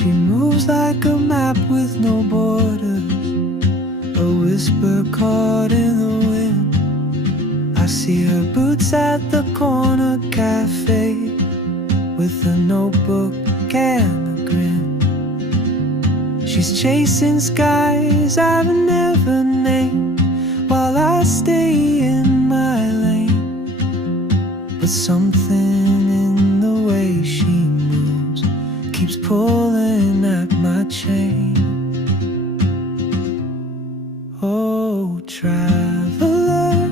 She moves like a map with no borders, a whisper caught in the wind. I see her boots at the corner cafe, with a notebook and a grin. She's chasing skies I've never named, while I stay in my lane. But something in the way she moves keeps pulling at my chain. Oh, traveler,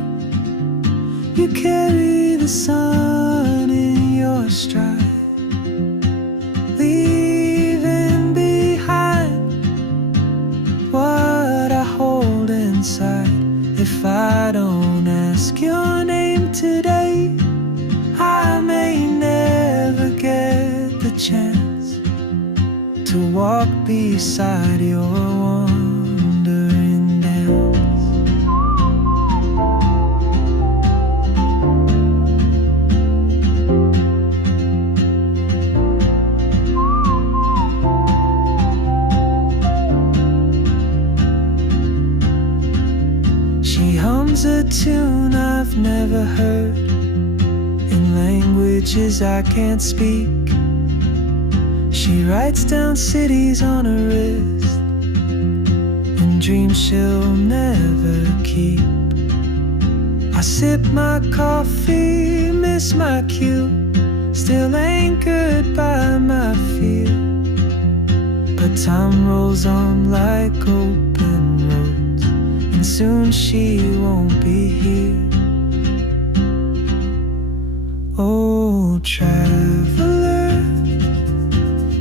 you carry the sun in your stride, leaving behind what I hold inside. If I don't ask your name today, I may never get the chance to walk beside your wandering dance. She hums a tune I've never heard, in languages I can't speak. She writes down cities on her wrist, and dreams she'll never keep. I sip my coffee, miss my cue, still anchored by my fear. But time rolls on like open roads, and soon she won't be here. Oh, traveler,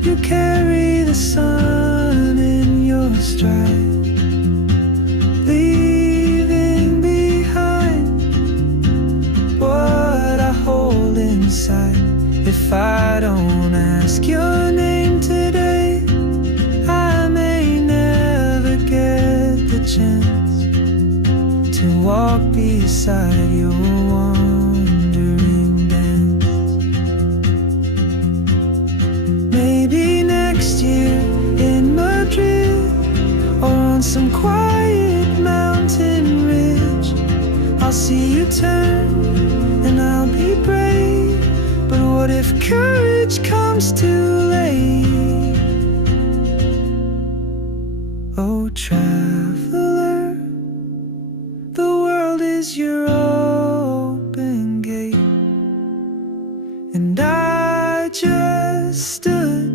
you carry the sun in your stride, leaving behind what I hold inside. If I don't ask your name today, I may never get the chance to walk beside your wandering dance. Maybe next year in Madrid, or on some quiet mountain ridge, I'll see you turn and I'll be brave. But what if courage comes too late? Oh, traveler, the world is your open gate, and I just stood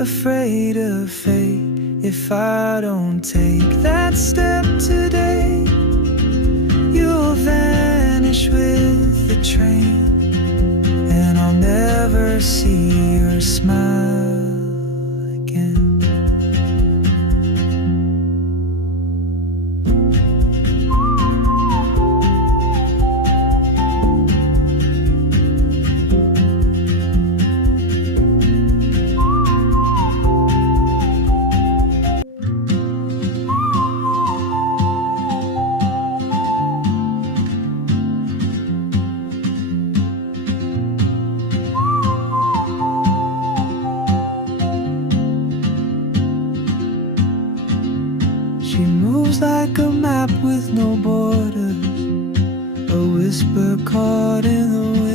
afraid of fate. If I don't take that step today, you'll vanish with the train, and I'll never see your smile again. She moves like a map with no borders, a whisper caught in the wind.